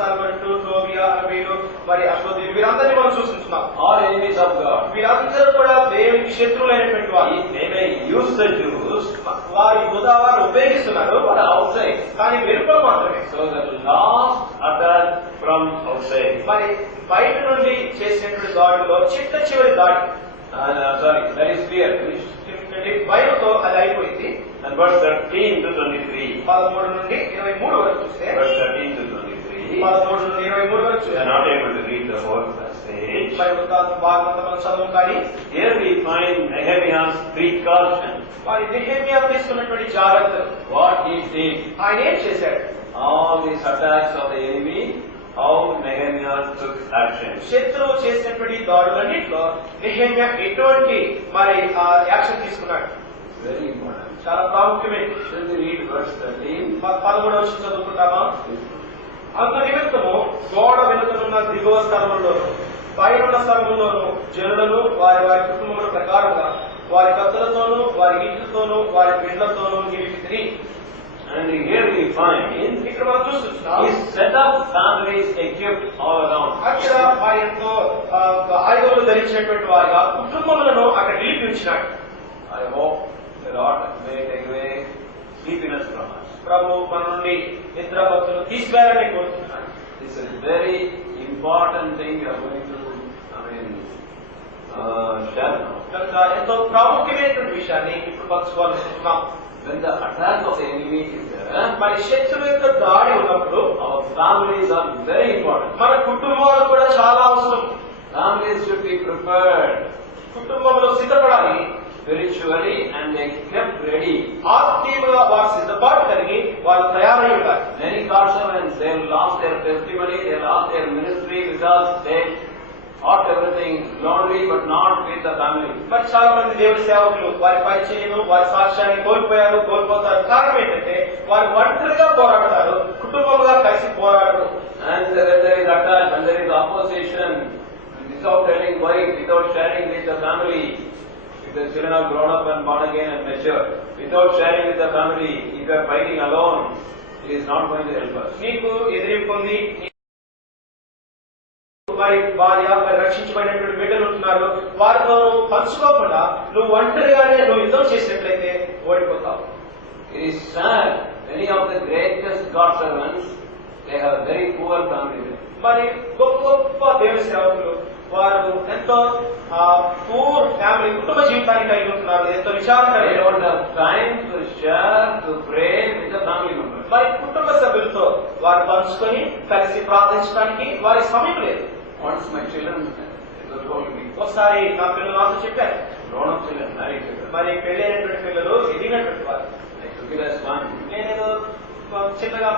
సల్మంటు, టోబియా, అబీలు, మరి అష్డోదీయులు వీరందరినీ మనం చూస్తున్నాం. All enemies of God. వీరందరూ కూడా దేవునికి శత్రువులైనటువంటి వారు. They may use the Jews, వారి యూదావారు ఉపయోగిస్తున్నారు, but outside. కానీ వెలుపల మాత్రమే. So the last attack from outside. మరి బయట నుండి చేసినటువంటి దాడిలో చిట్ట చివరి దాడి, Sorry, that is clear. భయంతో అది అయిపోయింది. And verse 13 to 23. 13 నుండి 23 వరకు చూస్తే, Verse 13 to 23. 13 నుండి 23 వరకు We are చూస్తే not able to read the whole passage. మరి భాగమంతా మనం చదువు. కానీ Here we find Nehemiah's precaution. మరి నెహెమ్యా తీసుకున్నటువంటి జాగ్రత్తలు, What he did. ఆయన ఏం చేశాడు, All these attacks of the enemy, how Nehemiah took action. శత్రువు చేసినటువంటి దాడులన్నింటిలో నెహెమ్యా ఎటువంటి మరి యాక్షన్ తీసుకున్నాడు. Very important. చాలా ప్రాముఖ్యమైనది. Shall we read verse 13? 13వ వచనం చదువుకుంటామా? అంత నిమిత్తము గోడ వెనుకనున్న దిగువ స్థలములోను పైనున్న స్థలములోను జనులను వారి వారి కుటుంబముల ప్రకారంగా వారి కత్తులతోనూ వారి ఈటలతోనూ వారి పిండ్లతోనూ నిలిపితిరి. And here we find ఇక్కడ మనం చూస్తున్నాం, he set up families equipped all around. అక్కడ వారి ఎంతో ఆయుధములు ధరించినటువంటి వారిగా కుటుంబములను అక్కడ నిలిపి ఉంచినాడు. I hope the Lord may take away sleepiness from us. ప్రభు మన నుండి నిద్రాభక్తులు తీసుకురాలని కోరుతున్నాడు. This is a very important thing we are going to, share now. కనుక ఎంతో ప్రాముఖ్యమైనటువంటి విషయాన్ని ఇప్పుడు పంచుకోవాలనుకుంటున్నాం. When the attack of the enemy is there, మరి శత్రువు యొక్క దాడి ఉన్నప్పుడు our families are very important. మన కుటుంబాలు కూడా చాలా అవసరం. Families should be prepared కుటుంబంలో సిద్ధపడాలి, spiritually and they kept ready. ఆత్మీయంగా వారు సిద్ధపాటు కలిగి వారు తయారై ఉండాలి. Many Karshevans, they lost their testimony, they lost their ministry because they thought everything lonely but not with the family. మరి చాలా మంది దేవుడి సేవకులు వారి పరిచయం వారి సాక్ష్యాన్ని కోల్పోయారు, కోల్పోతారు. కారణం ఏంటంటే వారు ఒంటరిగా పోరాడతారు, కుటుంబంగా కలిసి పోరాడరు. And when there is attack, when there is opposition, without telling why, without sharing with the family, if the children are grown up and born again and mature, without sharing with the family, if you are fighting alone, it is not going to help us. నీకు ఎదిరింపుంది, మరి భార్య మరి రక్షించబడినటువంటి బిడ్డలు ఉంటున్నారు, వారితో పంచుకోకుండా నువ్వు ఒంటరిగానే నువ్వు యుద్ధం చేసినట్లయితే ఓడిపోతావు. It is sad, many of the greatest God servants, they have very poor family. మరి గొప్ప గొప్ప దేవుని సేవకులు వారు ఎంతో పూర్ ఫ్యామిలీ కుటుంబ జీవితాన్ని కలిగి ఉంటున్నారు, ఎంతో They విచారకరమైన. don't have time to share, to pray with the family members. మరి కుటుంబ సభ్యులతో వారు పంచుకొని కలిసి ప్రార్థించడానికి వారి సమయం లేదు. Once my children told me, ఒకసారి నా పిల్లలు నాతో చెప్పారు, grown up children, married children, మరి పెళ్ళైనటువంటి పిల్లలు ఎదిగినటువంటి వారు, I took it as fun. నేనేదో చిన్నగా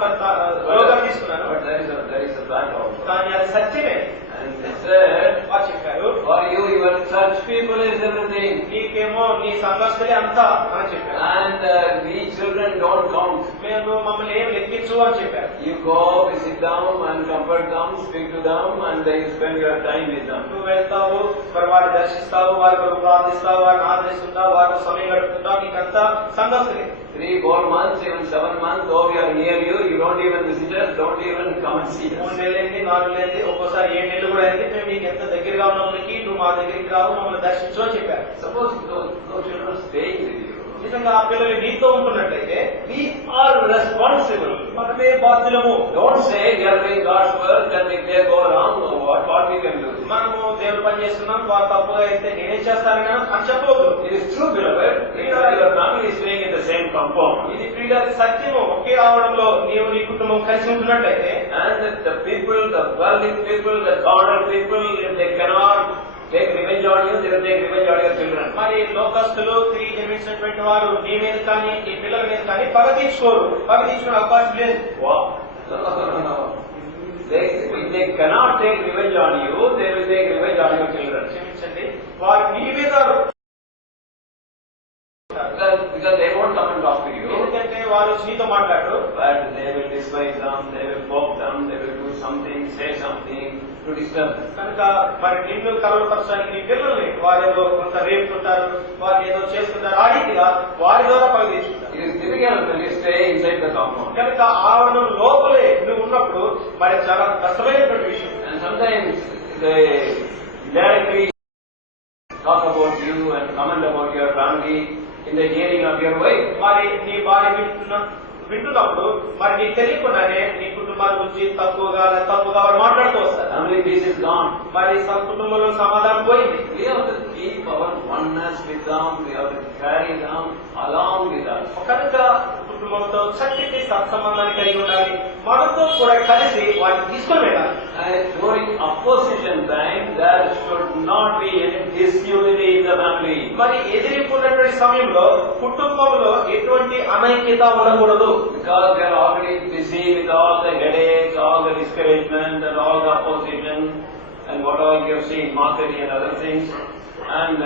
యోగా తీసుకున్నాను, But there is a fact also. కానీ అది సత్యమే. And they said, వారు చెప్పారు, for you, your church people is everything. నీకేమో నీ సంఘస్థులే అంతా అని చెప్పారు. And we children don't count. మేము మమ్మల్ని ఏం లెక్కించు అని చెప్పారు. You go, visit them and comfort them, speak to them, and they spend your time with them. నువ్వు వెళ్తావు, మరి వారిని దర్శిస్తావు, వారి కొరకు ప్రార్థిస్తావు, వారిని ఆదరిస్తుంటావు, వారితో సమయం గడుపుతుంటావు, నీకంతా సంఘస్థులే. 3-4 months, even 7 months, though we are near you, you don't even visit us, don't even come and see us. 3 నెలలైంది, 4 నెలలైంది, ఒక్కోసారి 7 నెలలు కూడా అయింది. మేము నీకు ఎంత దగ్గరగా ఉన్నప్పటికీ నువ్వు మా దగ్గరికి రావు, మమ్మల్ని దర్శించు అని చెప్పారు. Suppose those children are staying with you. నిజంగా ఆ పిల్లలు నీతో ఉంటున్నట్లయితే We are responsible. మనమే బాధ్యులము. Don't say we are doing God's work and if they go wrong, what we can do. మనము దేవుడు పని చేస్తున్నాం, వారు తప్పుగా అయితే నేనేం చేస్తాను అని చెప్పవద్దు. It is true, beloved. Your family is staying in the same compound. ఇది ప్రియుల సత్యము. ఒకే ఆవరణలో నీవు నీ కుటుంబం కలిసి ఉంటున్నట్లయితే, And the people, the worldly people, the carnal people, if they cannot take revenge on you, they will take revenge on your children. మరి లోకస్తులు తిరిగి జన్మించినటువంటి వారు నీ మీద కానీ నీ పిల్లల మీద కానీ పగ తీర్చుకోరు. పగ తీర్చుకునే అవకాశం లేదు. Wow. No. If they cannot take revenge on you, they will take revenge on your children. క్షమించండి, వారు నీ మీద Because they won't come and talk to you. ఎందుకంటే వారు వచ్చి నీతో మాట్లాడరు. But they will despise them, they will poke them, they will do something, say something to disturb them. కనుక మరి నిన్ను కలవపరచడానికి నీ పిల్లల్ని వారు ఏదో కొంత రేపుతుంటారు, వారు ఏదో చేస్తుంటారు. ఆ రీతిగా వారి ద్వారా పగ తీర్చుకుంటారు. It is difficult when you stay inside the compound. కనుక ఆవరణం లోపలే నువ్వు ఉన్నప్పుడు మరి చాలా కష్టమైనటువంటి విషయం. And sometimes they directly talk about you and comment about your family in the hearing of your wife. మరి నీ భార్య వింటున్నప్పుడు మరి నీకు తెలియకుండానే నీ కుటుంబాల గురించి తప్పుగా వారు మాట్లాడుతూ వస్తారు. Family peace is gone. మరి కుటుంబంలో సమాధానం పోయింది. We have to keep our oneness with them. We have to carry them along with us. కనుక కుటుంబంతో చక్కటి సత్సంబంధాన్ని కలిగి ఉండాలి. మనతో కూడా కలిసి వాటిని తీసుకుని వెళ్ళాలి. And during opposition time, there should not be any disunity in the family. మరి ఎదిరిపోయినటువంటి సమయంలో కుటుంబంలో ఎటువంటి అనైక్యత ఉండకూడదు. Because they are already busy with all the headaches, all the discouragement and all the opposition and what all you have seen, marketing and other things. And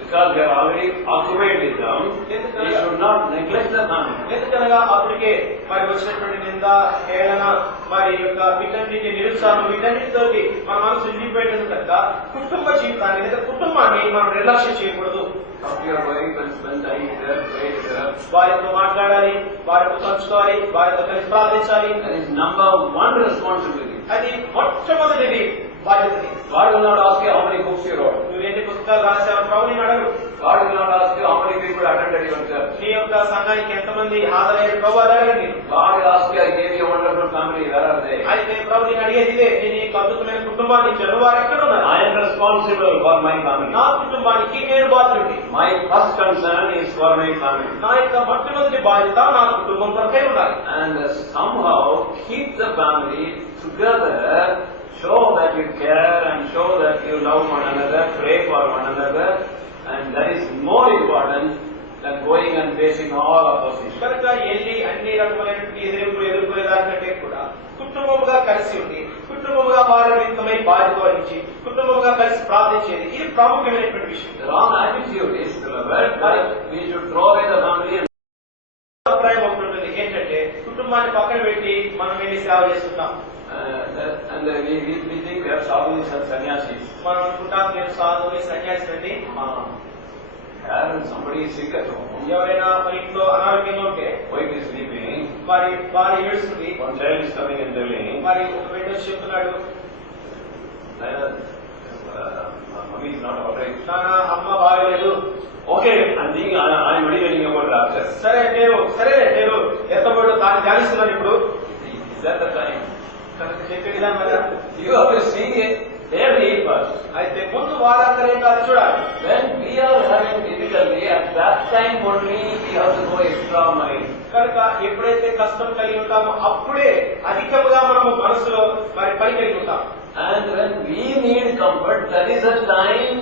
because they are already occupied with them, they should not neglect the family. ఎందుకనగా అప్పటికే మరి వచ్చినటువంటి నింద, హేళన, మరి యొక్క వీటన్నిటి నిరుత్సాహం, వీటన్నిటితో మన మనసు నిండిపోయేది కనుక కుటుంబ జీవితాన్ని లేదా కుటుంబాన్ని మనం నిర్లక్ష్యం చేయకూడదు. Talk to your wife and spend time with her, pray with her. వారితో మాట్లాడాలి, వారితో పంచుకోవాలి, వారితో కలిసి ప్రార్థించాలి. That is number one responsibility. అది మొట్టమొదటిది బాధ్యతని. God will not ask you how many books you wrote. నువ్వు ఎన్ని పుస్తకాలు రాశావు ప్రభు నేను అడగడు. God will not ask you how many people attended your church. నీ యొక్క సంఘానికి ఎంతమంది హాజరయ్యారు ప్రభు అడగండి. God will ask you, I gave you a wonderful family, where are they? అయితే ప్రభు నేను అడిగేది ఇదే, నేను ఈ అద్భుతమైన కుటుంబాన్ని ఇచ్చాను, వారు ఎక్కడ ఉన్నారు? I am responsible for my family. నా కుటుంబానికి నేను బాధ్యుడిని. My first concern is for my family. నా యొక్క మొట్టమొదటి బాధ్యత నా కుటుంబం కొరకే ఉండాలి. And somehow keep the family together, show that you care and show that you love one another, pray for one another, and that is more important than going and facing all opposition. కనుక వెళ్ళి అన్ని రకమైనటువంటి ఎదుర్కొనేదానికంటే కూడా కుటుంబముగా కలిసి ఉండి, కుటుంబముగా వారి నిమిత్తమై బాధ్యత వహించి, కుటుంబముగా కలిసి ప్రార్థించేది ఇది ప్రాముఖ్యమైనటువంటి విషయం. The wrong attitude is, beloved, that we should throw away the family and అభిప్రాయం ఒకటి ఉంటుంది ఏంటంటే కుటుంబాన్ని పక్కన పెట్టి మనం వెళ్ళి సేవ చేస్తున్నాం. we think they are sadhus and sannyasis. మనం అనుకుంటాం నేను సాధువుని సన్యాసి అండి. Somebody is sick at home. ఎవరైనా మన ఇంట్లో అనారోగ్యంగా ఉంటే Wife is sleeping. మరి భార్య ఏడుస్తుంది. One child is coming and telling. మరి ఒక బిడ్డ చెప్తున్నాడు, Mummy is not alright. నాన్న అమ్మ బాగలేదు. Okay, I am meditating about rapture. సరే నేను ఎత్తబడు దాన్ని ధ్యానిస్తున్నాను ఇప్పుడు. Is that the time? కనుక చెప్పే విధానం కదా. You have to see it. Their need first. అయితే ముందు వారందరం కాదు చూడాలి. When we are having difficulty, at that time only we have to go extra mile. కనుక ఎప్పుడైతే కష్టం కలిగి ఉంటామో అప్పుడే అధికంగా మనము మనసులో మరి పని కలిగి ఉంటాం. And when we need comfort, that is the time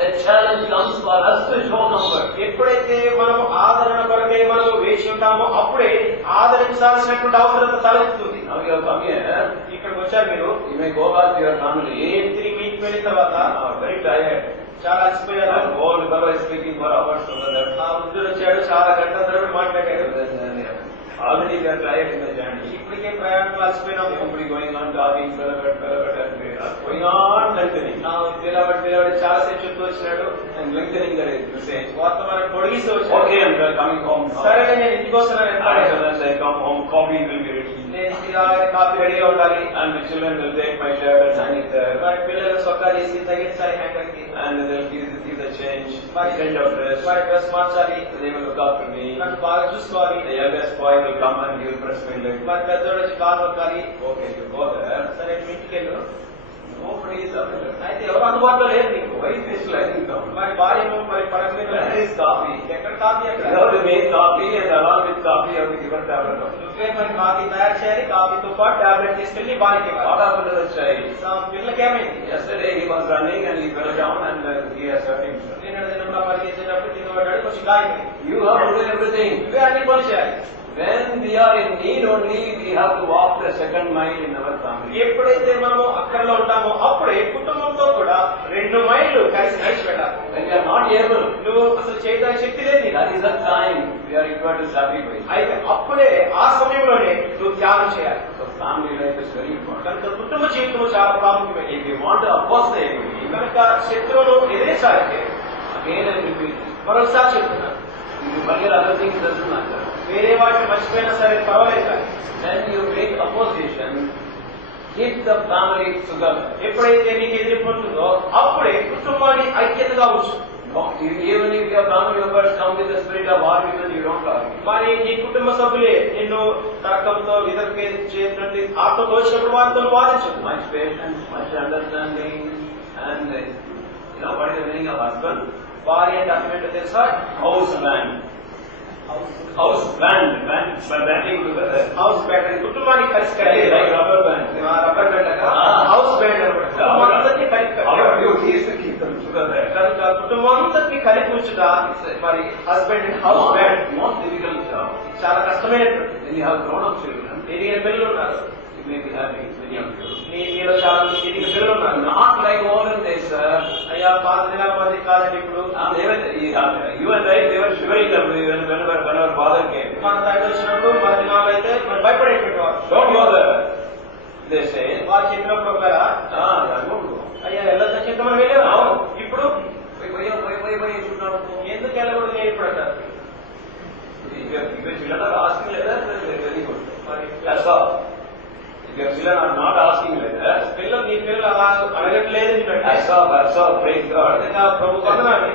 the challenge comes for us to show comfort. ఎప్పుడైతే మనము ఆదరణ కొరకే మనము వేచి ఉంటామో అప్పుడే ఆదరించాల్సినటువంటి అవసరత తలెత్తుతుంది. Now you have come here. ఇక్కడికి వచ్చారు మీరు. You may go back to your family. తిరిగి మీ ఇంటికి వెళ్ళిన తర్వాత Very tired. చాలా అలసిపోయారు. And old fellow is speaking for hours over there. ఆ వృద్ధుడు వచ్చాడు, చాలా గంటల తరబడి మాట్లాడారు. Already they are tired in the journey. ఇప్పటికే ప్రయాణం అలసిపోయినాము. Everybody going on talking, going on lengthening. పిల్లవాడు చాలా సేపు చెప్తూ వచ్చినాడు. And lengthening the message. వర్తమానం పొడిగిస్తూ వచ్చాడు. Okay, I'm coming home now. సరే నేను ఇంటికి వస్తున్నాను. As I come home, coffee will be ready. నేను ఇంటికి రాగానే కాఫీ రెడీగా ఉండాలి. And the children will take my shirt and hang it there. మరి పిల్లలు సొక్కా తీసి తగ్గించాలి హ్యాంగర్ కి. And they'll give the change, change of dress. మరి డ్రెస్ మార్చాలి. They will look after me. నన్ను బాగా చూసుకోవాలి. The youngest boy will come and he will press my leg. మరి పెద్దోడు వచ్చి కాలు నొక్కాలి. Okay, you go there. సరే మీ ఇంటికి వెళ్ళు. Nobody is available. అయితే ఎవరు అందుబాటులో లేరు నీకు. Wife is lying down. మరి భార్యను మరి పడక మీద There is coffee. ఎక్కడ కాఫీ ఎక్కడ? You have to make coffee and along with coffee you have to give her tablet of. నువ్వే మరి కాఫీ తయారు చేయాలి. కాఫీతో పాటు టాబ్లెట్ తీసుకెళ్లి భార్యకి ఇవ్వాలి. What happened to the child? పిల్లకి ఏమైంది? Yesterday he was running and he fell down and he has hurt himself. నిన్న దినంలో పరిగెత్తేటప్పుడు కింద పడ్డాడు, కొంచెం గాయమైంది. You have to do everything. నువ్వే అన్ని పనులు చేయాలి. When we are in need only, we have to walk the second mile in our family. ఎప్పుడైతే మనము అక్కడలో ఉంటామో అప్పుడే కుటుంబంతో కూడా 2 మైళ్ళు కలిసి నడిచి వెళ్ళాలి. When we are not able, నువ్వు అసలు చేయడానికి శక్తి లేదు నీకు. that is the time we are required to sacrifice. అయితే అప్పుడే ఆ సమయంలోనే నువ్వు త్యాగం చేయాలి. So family life is very important. కనుక కుటుంబ జీవితం చాలా ప్రాముఖ్యమైనది. If you want to oppose the enemy, కనుక శత్రువును ఎదిరించాలంటే again and repeat, మరోసారి చెప్తున్నాను, if you forget other things, doesn't matter. వేరే వాటిని మర్చిపోయినా సరే పర్వాలేదు కానీ when you make opposition, keep the family together. ఎప్పుడైతే నీకు ఎదిరింపు ఉంటుందో అప్పుడే కుటుంబాన్ని ఐక్యతగా ఉంచు. Even if your family members come with the spirit of argument, you don't argue. మరి నీ కుటుంబ సభ్యులే నిన్ను తర్కంతో విధంగా చేసినట్టు ఆత్మతో వచ్చినప్పుడు వారితో వాదించు. Much patience, much understanding, and what is the meaning of husband? భార్య అంటే అర్థం ఏంటో తెలుసా? House band. House band, banding together. House band అని కుటుంబాన్ని కలిసి కట్టే Like rubber band. Rubber band లాగా హౌస్ బ్యాండ్ అనమాట. కుటుంబాన్ని కలిపి Our కట్టే duty is to keep them together. కనుక కుటుంబాన్ని కలిపి ఉంచుట మరి husband and house band Most difficult job. చాలా కష్టమైనటువంటి. When you have grown-up children, ఎదిగిన పిల్లలు ఉన్నారు. you may be having many of you. మీలో చాలా మంది ఎదిగిన పిల్లలు ఉన్నారు. Not like olden days, sir. అయ్యా పాత దినాల మంది కాదండి ఇప్పుడు. You and I, they were shivering whenever father came. మన తండ్రి వచ్చినప్పుడు మన దినాలు అయితే మరి భయపడేటువంటి వారు. Don't go there. They say, వారు చెప్పినప్పుడు ఒకవేళ I won't go. అయ్యా వెళ్ళొద్ద చెప్తే మనం వెళ్ళాము. ఇప్పుడు Why you should not go? ఎందుకు వెళ్ళకూడదు నేను ఇప్పుడు అంటారు. If your children are asking like that, then they're very good. మరి That's all. If your children are not asking like that, పిల్లలు నీ పిల్లలు అలా అడగట్లేదు that's all, praise God. ప్రభు వందనాలు.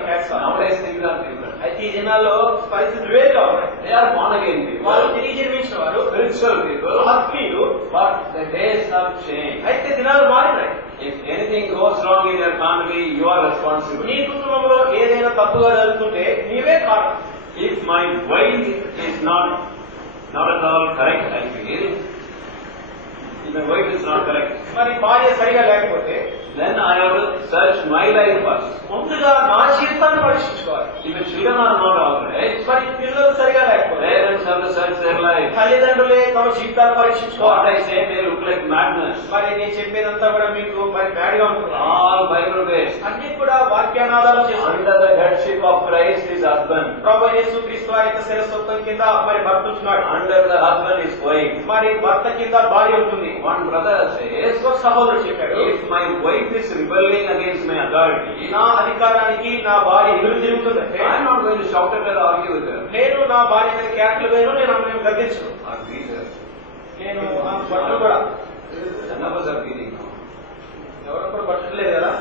Nowadays things are different. అయితే ఈ దినాల్లో పరిస్థితులు వేరుగా ఉన్నాయి. They are born again people. వాళ్ళు తిరిగి జన్మించిన వారు Spiritual people. ఆత్మీయులు. But the days have changed. అయితే దినాలు మారినాయి. If anything goes wrong in your family, you are responsible. నీ కుటుంబంలో ఏదైనా తప్పుగా జరుగుతుంటే నీవే కారణం. If my wife is not at all correct, I feel, if my wife is not correct, మరి భార్య సరిగా లేకపోతే then I have to search my life first. ముందుగా నా జీవితాన్ని పరీక్షించుకోవాలి. If the children are not all right, మరి పిల్లలు సరిగా లేకపోతే parents have to search their life. తల్లిదండ్రులే తమ జీవితాన్ని What పరీక్షించుకోవాలి. I say may look like madness. మరి నేను చెప్పేదంతా కూడా మీకు మరి బ్యాడ్గా ఉంటుంది. All Bible based. అన్ని కూడా వాక్యానాదాలు చేస్తాను. Under the headship of Christ is husband. ప్రభు యేసుక్రీస్తు వారి యొక్క శిరస్వత్వం కింద మరి భర్త ఉంటున్నాడు. Under the husband is wife. మరి భర్త కింద భార్య ఉంటుంది. One brother says, ఒక సహోదరుడు చెప్పాడు, if my wife is rebelling against my authority, నా అధికారానికి నా భార్య ఎదురు తిరుగుతుందంటే I am not going to shout at her or argue with her. నేను నా భార్య మీద కేకలు వేయను, నేను ఆమెను గద్దించను. Or beat her. నేను ఆ బట్టలు కూడా None of us are beating now. ఎవరు కూడా పట్టలేదు కదా.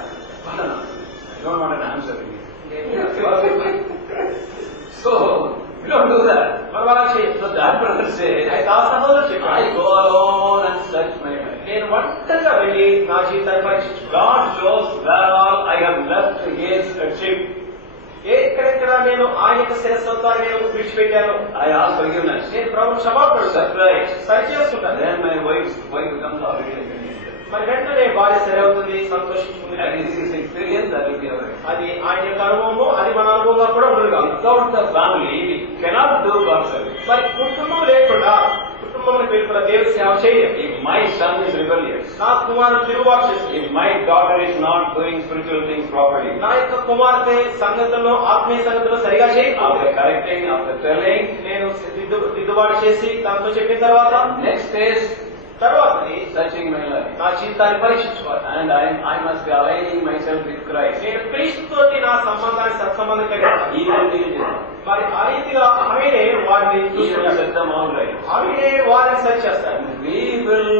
I don't want an answer. So, we don't do that. మనం అలా చేయదు. So that brother says, అయితే ఆ సహోదరుడు చెప్పాడు, I go alone and search my life. నేను ఒంటరిగా వెళ్ళి నా జీవితాన్ని పరీక్షించుకో. God shows where all I have left his headship. ఎక్కడెక్కడ నేను ఆయన యొక్క శిరస్వత్వాన్ని నేను విడిచిపెట్టాను. I ask forgiveness. నేను ప్రభు క్షమాపణ Surprise. సరి చేసుకుంటాను. Then my wife becomes already a Christian. మరి వెంటనే భార్య సరి అవుతుంది, సంతోషించుకుంది. That is his experience, that will be our experience. అది ఆయన యొక్క అనుభవము, అది మన అనుభవంగా కూడా ఉండదు కాదు. Without the family, we cannot do God's service. మరి కుటుంబం లేకుండా కుటుంబం పేరుకున్న దేవుని సేవ చేయలేదు. If my son is rebellious, నా కుమారుడు తిరుగుబాటు చేస్తుంది, if my daughter is not doing spiritual things properly, నా యొక్క కుమార్తె సంగతుల్లో ఆత్మీయ సంగతుల్లో సరిగా చేయకపోతే, after correcting, after telling, నేను దిద్దుబాటు చేసి దాంతో చెప్పిన తర్వాత next is searching my life. నా జీవితాన్ని పరీక్షించుకోవాలి. And I must be aligning myself with Christ. నేను క్రీస్తుతోటి నా సంబంధాన్ని సత్సంబంధం కలిగి He will deal with it. మరి ఆ రీతిగా ఆమెనే వారిని He will చూస్తున్నాడు. set them all right. ఆమెనే వారిని సరి చేస్తాడు. We will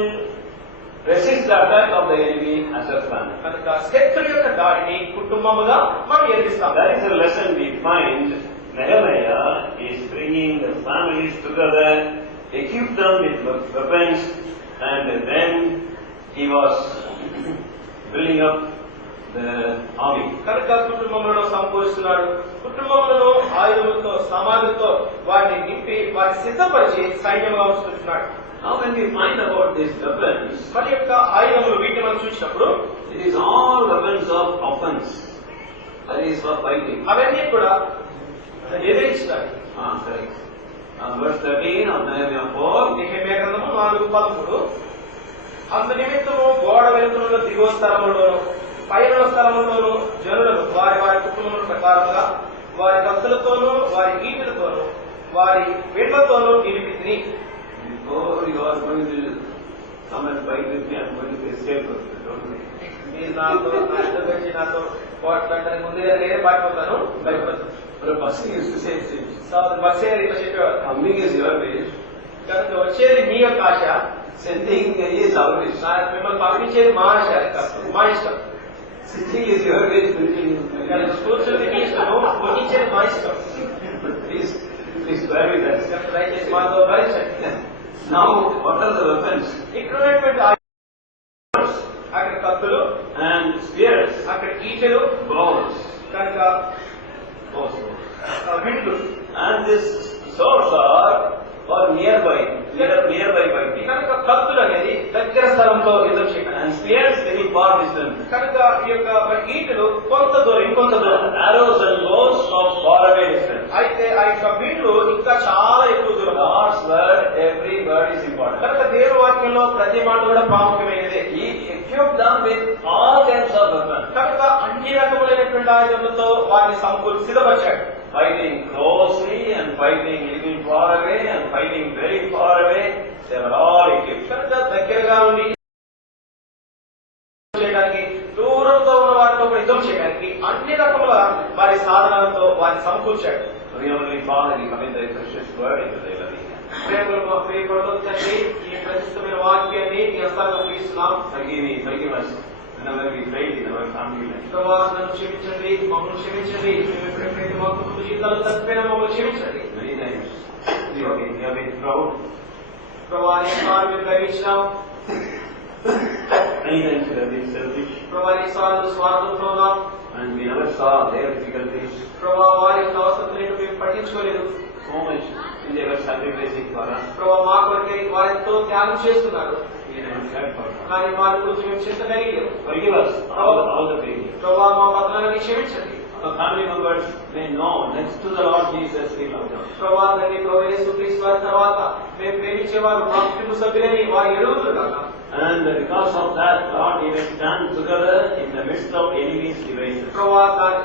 resist the attack of the enemy as a family. కనుక శత్రువు యొక్క దాడిని కుటుంబముగా మనం ఎదిరిస్తాం. That is a lesson we find. Nehemiah is bringing the families together, equip them with weapons, and then he was building up the army. కనుక కుటుంబములను సంపోషిస్తున్నాడు. కుటుంబములను ఆయుధములతో సామాగ్రితో వారిని నింపి వారిని సిద్ధపరిచి సైన్యంగా ఉంచుతున్నాడు. Now when we find about these weapons, మరి యొక్క ఆయుధములు వీటిని మనం చూసినప్పుడు it is all weapons of offense. That is for fighting. అవన్నీ కూడా ఎదిరించడానికి. Correct. Verse 13 of Nehemiah 4. నెహెమ్యా గ్రంథము 4:13 అందు నిమిత్తము గోడ వెలుపల దిగువ స్థలములోను పైన స్థలములోను జనులను వారి వారి కుటుంబముల ప్రకారంగా వారి కత్తులతోనూ వారి ఈటెలతోనూ వారి వెండ్లతోనూ నిలిపితిని. Before you are going to come and fight with me, I am going to escape with you. Don't worry. మీరు నాతో నా ఇద్దరు వచ్చి నాతో పోట్లాడడానికి ముందుగా నేనే పారిపోతాను, భయపడతాను. So The Basi used to say, బస్సే ఇట్లా చెప్పేవారు, coming is your wish, కనుక వచ్చేది మీ యొక్క ఆశ, sending is our wish. మిమ్మల్ని పంపించేది మా ఆశ, మా ఇష్టం. Sitting is your wish, preaching is my కనుక wish. కూర్చుంది మీ ఇష్టం, ముగించేది మా ఇష్టం. Please bear with us. దయచేసి మాతో భరించండి. Now, what are the weapons? ఇక్కడ ఉన్నటువంటి అక్కడ కత్తులు, And spears, అక్కడ ఈటెలు, bows, కనుక విండ్లు. and these swords are nearby fighting. కనుక కత్తులు అనేది దగ్గర స్థలంలో యుద్ధం చేయడం, And spears very far distance. కనుక ఈ యొక్క ఈటెలు కొంత దూరం, ఇంకొంత దూరం. Arrows and bows of far away distance. అయితే ఆ యొక్క విండ్లు ఇంకా చాలా ఎక్కువ దూరం. God's word, every word is important. కనుక దేవుని వాక్యంలో ప్రతి మాట కూడా ప్రాముఖ్యమైనదే. He equipped them with all kinds of weapons. కనుక అన్ని రకములైనటువంటి ఆయుధములతో వారిని సిద్ధపరిచాడు. Fighting closely and fighting little far away and fighting very far away. They were all equipped. కనుక దగ్గరగా ఉండి చేయడానికి, దూరంతో ఉన్న వారితో కూడా యుద్ధం చేయడానికి అన్ని రకముల వారి సాధనాలతో వారిని సమకూర్చాడు. We only Father, we commit thy precious word into thy loving hand. ప్రియపడుతుంది తండ్రి, ఈ ప్రశస్తమైన వాక్యాన్ని మీ హస్తాలకు అప్పగిస్తున్నాం. Forgive us whenever we fail in our family life. ప్రభువా, నన్ను క్షమించండి, మమ్మల్ని క్షమించండి. మేము ఎప్పుడెప్పుడైతే మా కుటుంబ జీవితాలు తప్పిపోయినా మమ్మల్ని క్షమించండి. Many times we have been proud. ప్రభువా, అనేకసార్లు మేము గర్వించినాం. Many times we have been selfish. ప్రభువా, అనేకసార్లు స్వార్థంతో ఉన్నాం. And we never saw their difficulties. ప్రభువా, వారి యొక్క అవసరతలను మేము పట్టించుకోలేదు. So much they were sacrificing for us. ప్రభువా, మా కొరకై వారితో త్యాగం చేస్తున్నారు. We never cared for them. కానీ వారి గురించి మేము చింత కలిగాం. Forgive us all the failures. ప్రభువా, మా పతనాన్ని క్షమించండి. Our family members may know next to the Lord Jesus we love them. ప్రభువా, తండ్రి, ప్రభు యేసుక్రీస్తు వారి తర్వాత మేము ప్రేమించేవారు మా కుటుంబ సభ్యులని వారు ఎరుగుతున్నారు. And because of that, Lord, we may stand together in the midst of enemies' devices. ప్రభువా,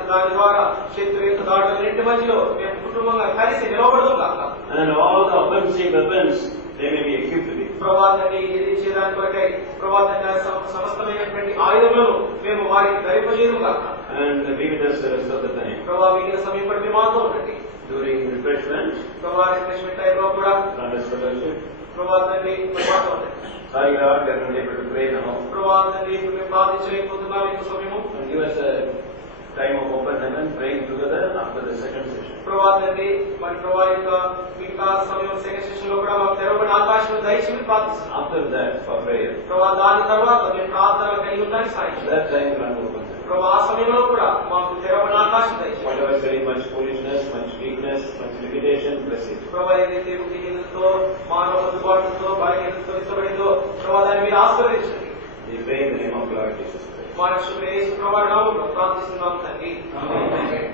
దాని ద్వారా శత్రు యొక్క దాడుల మధ్యలో మేము కుటుంబంగా కలిసి నిలబడుతున్నాం. And all the offensive weapons they may be equipped with. ప్రభువా, తండ్రి, ఎదిరించేదాని కొరకై ప్రభువా, తండ్రి, సమస్తమైనటువంటి ఆయుధములను మేము వారికి ధరింపజేయదుగా. And be with us the rest of the time. ప్రభువా, మిగిలిన సమయం పట్టి మాతో ఉండండి. During refreshment, ప్రభువా, రిఫ్రెష్మెంట్ టైంలో కూడా God has fellowship. ప్రభువా, తండ్రి, మాతో ఉండండి. Sorry, Lord, we are not able to pray now. ప్రభువా, తండ్రి, మేము ప్రార్థించలేకపోతున్నాం ఇంకో సమయము. And give us a time of open heaven, praying together after the second session. ప్రభువా, తండ్రి, మరి ప్రభువా యొక్క మిగతా సమయం సెకండ్ సెషన్ లో కూడా మాకు తెరవబడిన ఆకాశం దయచేసి ప్రార్థిస్తున్నాం. After that, for prayer. ప్రభువా, దాని తర్వాత మేము ప్రార్థన కలిగి ఉండడానికి సాయం చేయండి. That time, God will open heaven. ప్రభువా, ఆ సమయంలో కూడా మాకు తెరవబడిన ఆకాశం దయచేయండి. Whatever is very much foolishness, much weakness, much limitation, bless it. ప్రభువా, ఏదైతే బుద్ధిహీనతతో, మానవ అందుబాటుతో, బలహీనతతో ఇష్టపడిందో ప్రభువా, దాన్ని మీరు ఆశీర్వదించండి. We pray in the name of Lord Jesus Christ. మా రక్షకుడైన యేసు ప్రభువు నామములో ప్రార్థిస్తున్నాం తండ్రి. ఆమేన్.